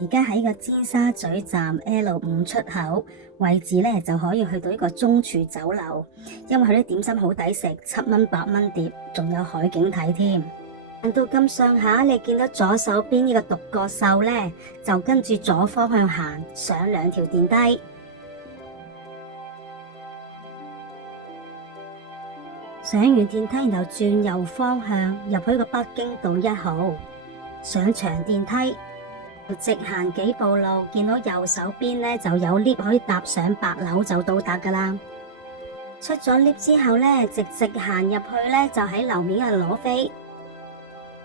而家喺個尖沙咀站 L5 出口位置咧，就可以去到呢個中廚酒樓，因為佢啲點心好抵食，7蚊8蚊碟，仲有海景睇添。行到咁上下，你見到左手邊呢個獨角獸咧，就跟住左方向行上2條電梯。上完電梯，然後轉右方向入去個北京道1號，上長電梯，直行幾步路，見到右手邊咧就有 lift 可以搭上8樓就到達噶啦。出咗 lift 之後咧，直行入去咧就喺樓面嗰度攞飛。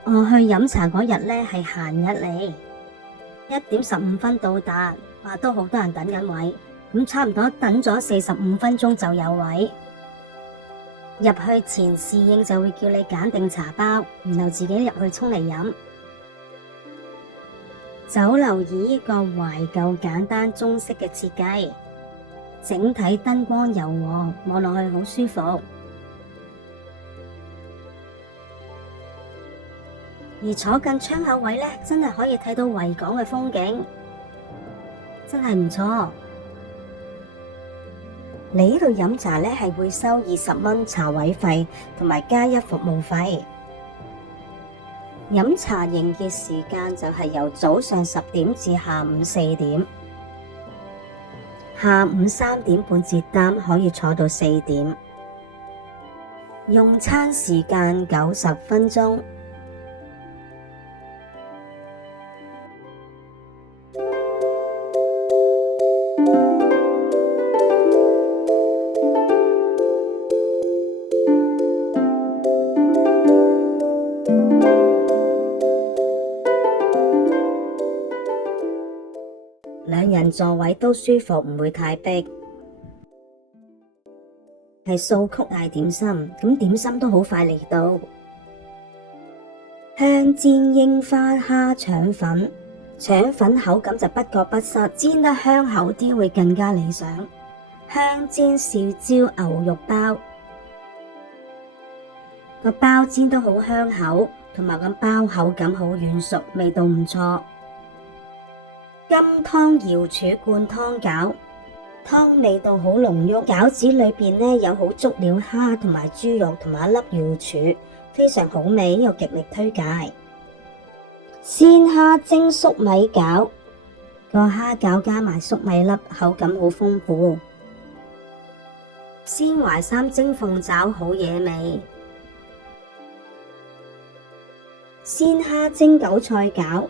我去飲茶嗰日咧係閒日嚟，1點15分到達，話都好多人等緊位，咁差唔多等咗45分鐘就有位。入去前侍應就會叫你揀定茶包，然後自己入去沖嚟飲。酒樓以一個懷舊簡單中式嘅設計，整體燈光柔和，望落去好舒服。而坐近窗口位呢，真係可以睇到維港嘅風景，真係唔錯。嚟呢度飲茶呢，係會收20蚊茶位費，同埋加1服務費。飲茶營業時間就係由早上10點至下午4點，下午3點半截單，可以坐到4點。用餐時間90分鐘。2人座位都舒服，唔會太逼。係素曲嗌點心，咁點心都好快嚟到。香煎櫻花蝦腸粉，腸粉口感就不過不失，煎得香口啲會更加理想。香煎豉椒牛肉包，個包煎得好香口，同埋個包口感好軟熟，味道唔錯。金湯瑤柱灌湯餃，湯味道好濃郁，餃子裏邊呢有好足料蝦同埋豬肉同埋一粒瑤柱，非常好味，又極力推介。鮮蝦蒸粟米餃，個蝦餃加埋粟米粒，口感好豐富。鮮淮三蒸鳳爪好惹味。鮮蝦蒸韭菜餃，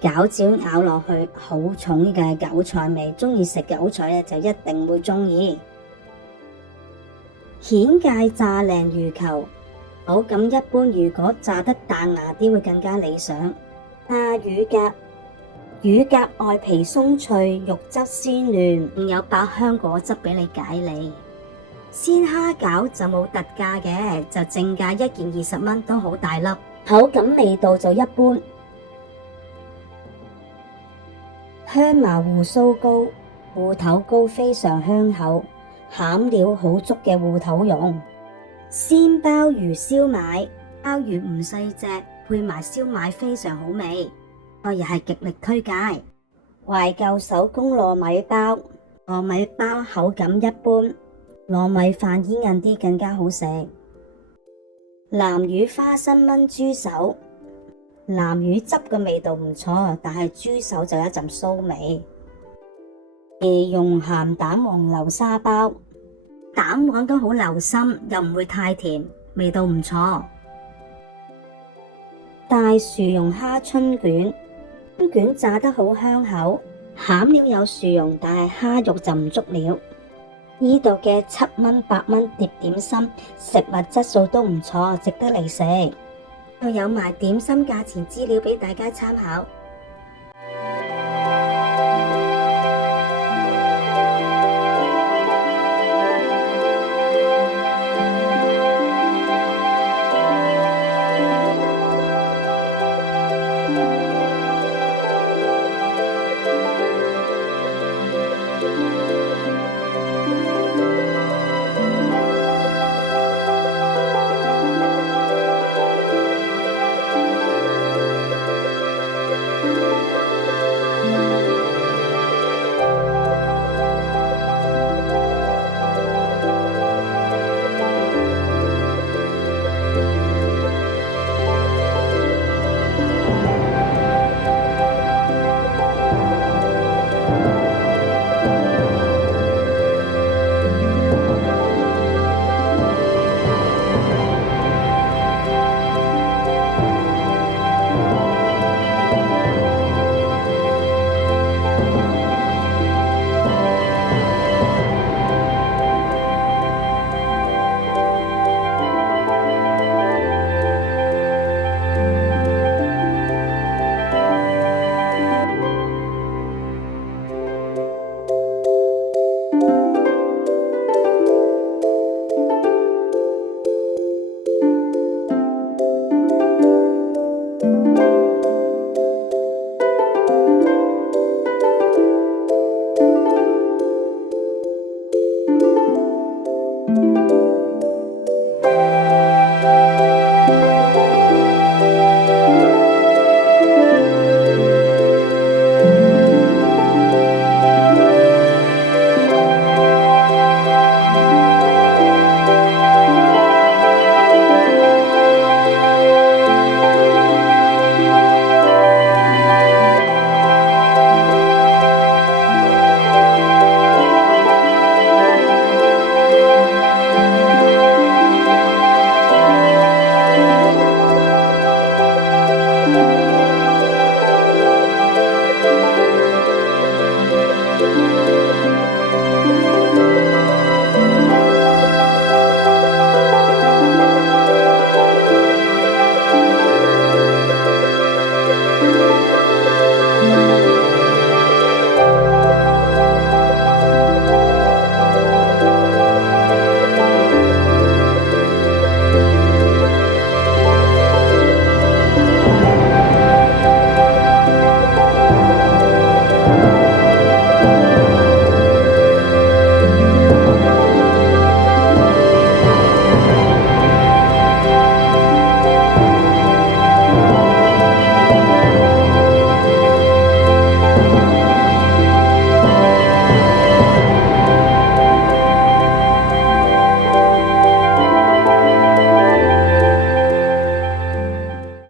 餃子咬落去好重嘅韭菜味，中意食韭菜就一定會中意。蜆芥炸鯪魚球，口感一般，如果炸得彈牙啲會更加理想。炸乳鴿，乳鴿外皮鬆脆，肉質鮮嫩，仲有百香果汁俾你解膩。鮮蝦餃就冇特價嘅，就正價1件20蚊，都好大粒，口感味道就一般。香茅芋酥糕，芋頭糕非常香口，餡料好足嘅芋頭蓉。鮮鮑魚燒賣，鮑魚唔細隻，配埋燒賣非常好味，我亦係極力推介。懷舊手工糯米包，糯米包口感一般，糯米飯煙韌啲更加好食。南乳花生炆豬手，南乳汁嘅味道唔錯，但係豬手就有一陣騷味。椰蓉鹹蛋黃流沙包，蛋黃都好流心，又唔會太甜，味道唔錯。大薯蓉蝦春卷，春卷炸得好香口，餡料有薯蓉，但係蝦肉就唔足料。呢度嘅7蚊8蚊碟點心，食物質素都唔錯，值得嚟食。又有埋點心價錢資料俾大家參考。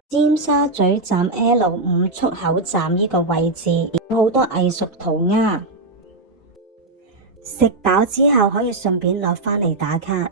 尖沙咀站 L5出口站呢個位置有好多藝術塗鴉，食飽之後可以順便落返嚟打卡。